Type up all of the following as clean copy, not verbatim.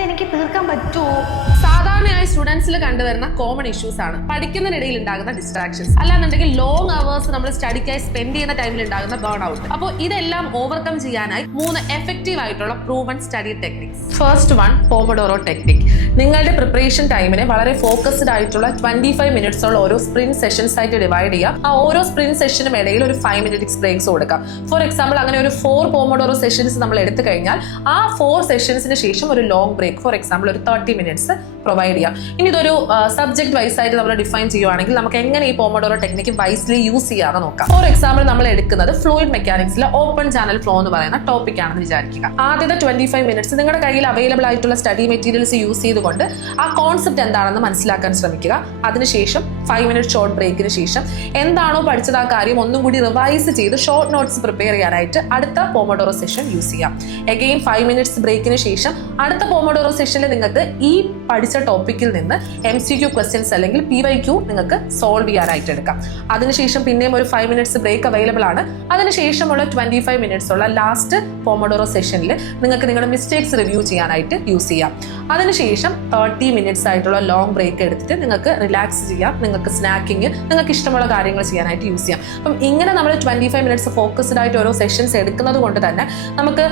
ഇതെനിക്ക് തീർക്കാൻ പറ്റുമോ? സാധാരണയായി സ്റ്റുഡൻസിൽ കണ്ടുവരുന്ന കോമൺ ഇഷ്യൂസ് ആണ് പഠിക്കുന്നതിനിടയിൽ ഉണ്ടാകുന്ന ഡിസ്ട്രാക്ഷൻസ്, അല്ലാന്നുണ്ടെങ്കിൽ ലോങ് അവേഴ്സ് നമ്മൾ സ്റ്റഡിക്കായി സ്പെൻഡ് ചെയ്യുന്ന ടൈമിൽ ഉണ്ടാകുന്ന ബേൺ ഔട്ട്. അപ്പോൾ ഇതെല്ലാം ഓവർകം ചെയ്യാനായി 3 എഫക്റ്റീവ് ആയിട്ടുള്ള proven study techniques. First one, Pomodoro technique. നിങ്ങളുടെ പ്രിപ്പറേഷൻ ടൈമിനെ വളരെ ഫോക്കസ്ഡ് ആയിട്ടുള്ള 25 മിനിറ്റ്സോളം ഓരോ സ്പ്രിന്റ് സെഷൻസ് ആയിട്ട് ഡിവൈഡ് ചെയ്യുക. ആ ഓരോ സ്പ്രിന്റ് സെഷനും ഇടയിൽ ഒരു 5 മിനിറ്റ്സ് ബ്രേക്സ് കൊടുക്കാം. ഫോർ എക്സാമ്പിൾ, അങ്ങനെ ഒരു 4 പോമഡോറോ സെഷൻസ് നമ്മൾ എടുത്തു കഴിഞ്ഞാൽ ആ 4 സെഷൻസിന് ശേഷം ഒരു ലോങ് ബ്രേക്ക്, ഫോർ എക്സാമ്പിൾ ഒരു 30 മിനിറ്റ്സ് പ്രൊവൈഡ് ചെയ്യാം. ഇനി ഇതൊരു സബ്ജക്ട് വൈസ് ആയിട്ട് നമ്മൾ ഡിഫൈൻ ചെയ്യുവാണെങ്കിൽ നമുക്ക് എങ്ങനെ ഈ പോമഡോറോ ടെക്നിക്ക് വൈസ്ലി യൂസ് ചെയ്യാമെന്ന് നോക്കാം. ഫോർ എക്സാമ്പിൾ, നമ്മൾ എടുക്കുന്നത് ഫ്ലൂയിഡ് മെക്കാനിക്സിലെ ഓപ്പൺ ചാനൽ ഫ്ലോ എന്ന് പറയുന്ന ടോപ്പിക് ആണെന്ന് വിചാരിക്കുക. ആദ്യത്തെ 25 മിനിറ്റ്സ് നിങ്ങളുടെ കയ്യിൽ അവൈലബിൾ ആയിട്ടുള്ള സ്റ്റഡി മെറ്റീരിയൽസ് യൂസ് ചെയ്തുകൊണ്ട് ആ കോൺസെപ്റ്റ് എന്താണെന്ന് മനസ്സിലാക്കാൻ ശ്രമിക്കുക. അതിനുശേഷം 5 മിനിറ്റ് ഷോർട്ട് ബ്രേക്കിന് ശേഷം എന്താണോ പഠിച്ചത് ആ കാര്യം ഒന്നും കൂടി റിവൈസ് ചെയ്ത് ഷോർട്ട് നോട്ട്സ് പ്രിപ്പയർ ചെയ്യാനായിട്ട് അടുത്ത പോമഡോറോ സെഷൻ യൂസ് ചെയ്യാം. അഗെയിൻ 5 മിനിറ്റ്സ് ബ്രേക്കിന് ശേഷം അടുത്ത പോമഡോറോ സെഷനിൽ നിങ്ങൾക്ക് ഈ പഠിച്ച ടോപ്പിക്കിൽ നിന്ന് MCQ ക്വസ്റ്റ്യൻസ് അല്ലെങ്കിൽ PYQ നിങ്ങൾക്ക് സോൾവ് ചെയ്യാനായിട്ട് എടുക്കാം. അതിനുശേഷം പിന്നെയും ഒരു 5 മിനിറ്റ്സ് ബ്രേക്ക് അവൈലബിൾ ആണ്. അതിനുശേഷമുള്ള 25 മിനിറ്റ്സ് ഉള്ള ലാസ്റ്റ് പോമഡോറോ സെഷനിൽ നിങ്ങൾക്ക് നിങ്ങളുടെ മിസ്റ്റേക്സ് റിവ്യൂ ചെയ്യാനായിട്ട് യൂസ് ചെയ്യാം. അതിനുശേഷം 30 മിനിറ്റ്സ് ആയിട്ടുള്ള ലോങ് ബ്രേക്ക് എടുത്തിട്ട് നിങ്ങൾക്ക് റിലാക്സ് ചെയ്യാം, നിങ്ങൾക്ക് സ്നാക്കിങ്, നിങ്ങൾക്ക് ഇഷ്ടമുള്ള കാര്യങ്ങൾ ചെയ്യാനായിട്ട് യൂസ് ചെയ്യാം. അപ്പം ഇങ്ങനെ നമ്മൾ 25 മിനിറ്റ്സ് ഫോക്കസ്ഡ് ആയിട്ട് ഓരോ സെഷൻസ് എടുക്കുന്നത് കൊണ്ട് തന്നെ നമുക്ക്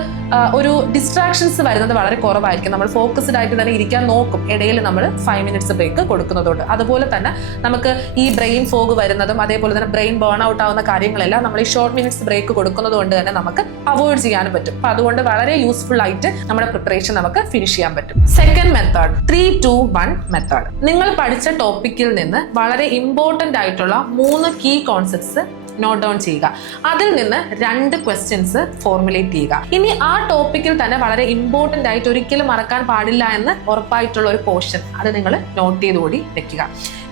ഒരു ഡിസ്ട്രാക്ഷൻസ് വരുന്നത് വളരെ കുറവായിരിക്കും. നമ്മൾ ഫോക്കസ്ഡ് ആയിട്ട് തന്നെ ഇരിക്കാൻ നോക്കും, ഇടയിൽ നമ്മൾ 5 മിനിറ്റ്സ് ബ്രേക്ക് കൊടുക്കുന്നതുകൊണ്ട്. അതുപോലെ തന്നെ നമുക്ക് ഈ ബ്രെയിൻ ഫോഗ് വരുന്നതും അതേപോലെ തന്നെ ബ്രെയിൻ ബേൺ ഔട്ട് ആവുന്ന കാര്യങ്ങളെല്ലാം നമ്മൾ ഈ ഷോർട്ട് മിനിറ്റ്സ് ബ്രേക്ക് കൊടുക്കുന്നത് കൊണ്ട് തന്നെ നമുക്ക് അവോയ്ഡ് ചെയ്യാനും പറ്റും. അപ്പൊ അതുകൊണ്ട് വളരെ യൂസ്ഫുൾ ആയിട്ട് നമ്മുടെ പ്രിപ്പറേഷൻ നമുക്ക് ഫിനിഷ് ചെയ്യാൻ പറ്റും. Second method, 3-2-1 method. നിങ്ങൾ പഠിച്ച ടോപ്പിക്കിൽ നിന്ന് വളരെ ഇമ്പോർട്ടന്റ് ആയിട്ടുള്ള 3 കീ കോൺസെപ്റ്റ്സ് നോട്ട് ഡൗൺ ചെയ്യുക. അതിൽ നിന്ന് 2 ക്വസ്റ്റ്യൻസ് ഫോർമുലേറ്റ് ചെയ്യുക. ഇനി ആ ടോപ്പിക്കിൽ തന്നെ വളരെ ഇമ്പോർട്ടന്റ് ആയിട്ട് ഒരിക്കലും മറക്കാൻ പാടില്ല എന്ന് ഉറപ്പായിട്ടുള്ള ഒരു പോർഷൻ അത് നിങ്ങൾ നോട്ട് ചെയ്തുകൂടി വെക്കുക.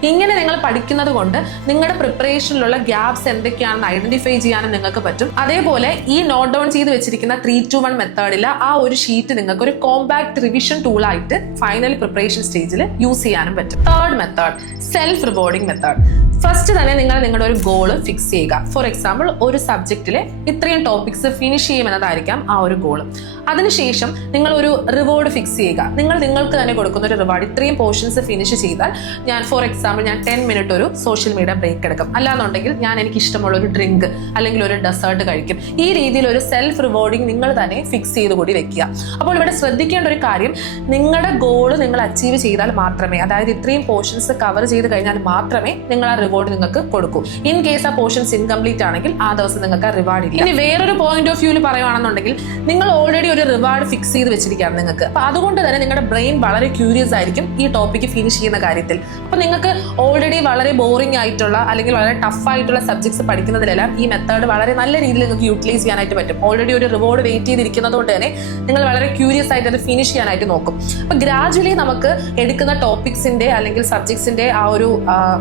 ഇങ്ങനെ നിങ്ങൾ പഠിക്കുന്നത് കൊണ്ട് നിങ്ങളുടെ പ്രിപ്പറേഷനിലുള്ള ഗ്യാപ്സ് എന്തൊക്കെയാണെന്ന് ഐഡന്റിഫൈ ചെയ്യാനും നിങ്ങൾക്ക് പറ്റും. അതേപോലെ ഈ നോട്ട് ഡൗൺ ചെയ്ത് വെച്ചിരിക്കുന്ന 3-2-1 മെത്തേഡിൽ ആ ഒരു ഷീറ്റ് നിങ്ങൾക്ക് ഒരു കോമ്പാക്ട് റിവിഷൻ ടൂളായിട്ട് ഫൈനൽ പ്രിപ്പറേഷൻ സ്റ്റേജിൽ യൂസ് ചെയ്യാനും പറ്റും. Third method, self rewarding method. First തന്നെ നിങ്ങൾ നിങ്ങളുടെ ഒരു ഗോള് ഫിക്സ് ചെയ്യുക. ഫോർ എക്സാമ്പിൾ, ഒരു സബ്ജക്റ്റിലെ ഇത്രയും ടോപ്പിക്സ് ഫിനിഷ് ചെയ്യുമെന്നതായിരിക്കാം ആ ഒരു ഗോള്. അതിനുശേഷം നിങ്ങൾ ഒരു റിവാർഡ് ഫിക്സ് ചെയ്യുക. നിങ്ങൾക്ക് തന്നെ കൊടുക്കുന്ന ഒരു റിവാർഡ്, ഇത്രയും പോർഷൻസ് ഫിനിഷ് ചെയ്താൽ ഞാൻ ഫോർ എക്സാമ്പിൾ ഞാൻ 10 മിനിറ്റ് ഒരു സോഷ്യൽ മീഡിയ ബ്രേക്ക് എടുക്കും, അല്ലാന്നുണ്ടെങ്കിൽ ഞാൻ എനിക്ക് ഇഷ്ടമുള്ള ഒരു ഡ്രിങ്ക് അല്ലെങ്കിൽ ഒരു ഡെസേർട്ട് കഴിക്കും. ഈ രീതിയിൽ ഒരു സെൽഫ് റിവാർഡിങ് നിങ്ങൾ തന്നെ ഫിക്സ് ചെയ്ത് കൂടി വെക്കുക. അപ്പോൾ ഇവിടെ ശ്രദ്ധിക്കേണ്ട ഒരു കാര്യം, നിങ്ങളുടെ ഗോള് നിങ്ങൾ അച്ചീവ് ചെയ്താൽ മാത്രമേ, അതായത് ഇത്രയും പോർഷൻസ് കവർ ചെയ്ത് കഴിഞ്ഞാൽ മാത്രമേ നിങ്ങൾ ആ റിവാർഡ് നിങ്ങൾക്ക് കൊടുക്കൂ. ഇൻ കേസ് ആ പോർഷൻസ് ഇൻകംപ്ലീറ്റ് ആണെങ്കിൽ ആ ദിവസം നിങ്ങൾക്ക് ആ റിവാർഡ് ഇല്ല. ഇനി വേറൊരു പോയിന്റ് ഓഫ് വ്യൂവിൽ പറയുകയാണെന്നുണ്ടെങ്കിൽ നിങ്ങൾ ഓൾറെഡി ഒരു റിവാർഡ് ഫിക്സ് ചെയ്ത് വെച്ചിരിക്കുകയാണ് നിങ്ങൾക്ക്. അപ്പൊ അതുകൊണ്ട് തന്നെ നിങ്ങളുടെ ബ്രെയിൻ വളരെ ക്യൂരിയസ് ആയിരിക്കും ഈ ടോപ്പിക്ക് ഫിനിഷ് ചെയ്യുന്ന കാര്യത്തിൽ. അപ്പൊ നിങ്ങൾക്ക് ഓൾറെഡി വളരെ ബോറിംഗ് ആയിട്ടുള്ള അല്ലെങ്കിൽ വളരെ ടഫ് ആയിട്ടുള്ള സബ്ജക്ട്സ് പഠിക്കുന്നതിലെല്ലാം ഈ മെത്തേഡ് വളരെ നല്ല രീതിയിൽ നിങ്ങൾക്ക് യൂട്ടിലൈസ് ചെയ്യാനായിട്ട് പറ്റും. ഓൾറെഡി ഒരു റിവാർഡ് വെയിറ്റ് ചെയ്തിരിക്കുന്നത് കൊണ്ട് തന്നെ നിങ്ങൾ വളരെ ക്യൂരിയസ് ആയിട്ട് അത് ഫിനിഷ് ചെയ്യാനായിട്ട് നോക്കും. അപ്പൊ ഗ്രാജുവലി നമുക്ക് എടുക്കുന്ന ടോപ്പിക്സിന്റെ അല്ലെങ്കിൽ സബ്ജക്ട്സിന്റെ ആ ഒരു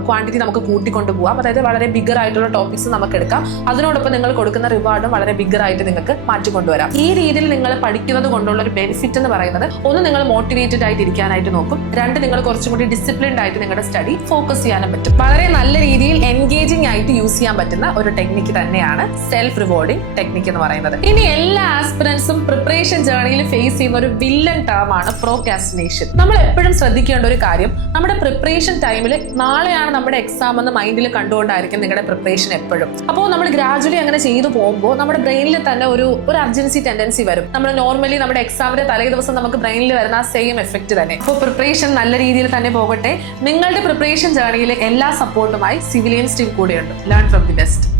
ക്വാണ്ടിറ്റി നമുക്ക് കൂട്ടിക്കൊണ്ടുപോകാം. അതായത് വളരെ ബിഗർ ആയിട്ടുള്ള ടോപ്പിക്സ് നമുക്ക് എടുക്കാം. അതിനോടൊപ്പം നിങ്ങൾ കൊടുക്കുന്ന റിവാർഡും വളരെ ബിഗർ ആയിട്ട് നിങ്ങൾക്ക് മാറ്റിക്കൊണ്ടുവരാം. ഈ രീതിയിൽ നിങ്ങൾ പഠിക്കുന്നത് കൊണ്ടുള്ള ഒരു ബെനിഫിറ്റ് എന്ന് പറയുന്നത്, ഒന്ന്, നിങ്ങൾ മോട്ടിവേറ്റഡ് ആയിട്ട് ഇരിക്കാനായിട്ട് നോക്കും. 2, നിങ്ങൾ കുറച്ചും കൂടി ഡിസിപ്ലിൻഡ് ആയിട്ട് നിങ്ങളുടെ സ്റ്റഡി ഫോക്കസ് ചെയ്യാനും പറ്റും. വളരെ നല്ല രീതിയിൽ എൻഗേജിംഗ് ആയിട്ട് യൂസ് ചെയ്യാൻ പറ്റുന്ന ഒരു ടെക്നിക്ക് തന്നെയാണ് സെൽഫ് റിവാർഡിംഗ് ടെക്നിക്ക് എന്ന് പറയുന്നത്. ഇനി എല്ലാ ആസ്പിറൻസും പ്രിപ്പറേഷൻ ജേർണിയിൽ ഫേസ് ചെയ്യുന്ന ഒരു വില്ലൻ ടേം ആണ് പ്രോക്രാസ്റ്റിനേഷൻ. നമ്മൾ എപ്പോഴും ശ്രദ്ധിക്കേണ്ട ഒരു കാര്യം, നമ്മുടെ പ്രിപ്പറേഷൻ ടൈമിൽ നാളെയാണ് നമ്മുടെ എക്സാം എന്ന് മൈൻഡിൽ കണ്ടുകൊണ്ടായിരിക്കും നിങ്ങളുടെ പ്രിപ്പറേഷൻ എപ്പോഴും. അപ്പോൾ നമ്മൾ ഗ്രാജുവലി അങ്ങനെ ചെയ്തു പോകുമ്പോൾ നമ്മുടെ ബ്രെയിനിൽ തന്നെ ഒരു അർജൻസി ടെൻഡൻസി വരും. നമ്മൾ നോർമലി നമ്മുടെ എക്സാമിന്റെ തലേ ദിവസം നമുക്ക് ബ്രെയിനിൽ വരുന്ന ആ സെയിം എഫക്ട് തന്നെ. അപ്പോൾ പ്രിപ്പറേഷൻ നല്ല രീതിയിൽ തന്നെ പോകട്ടെ. നിങ്ങളുടെ പ്രിപ്പറേഷൻ ജേർണിയിൽ എല്ലാ സപ്പോർട്ടുമായി സിവിലിയൻസ് ടീം കൂടെയുണ്ട്. Learn from the best.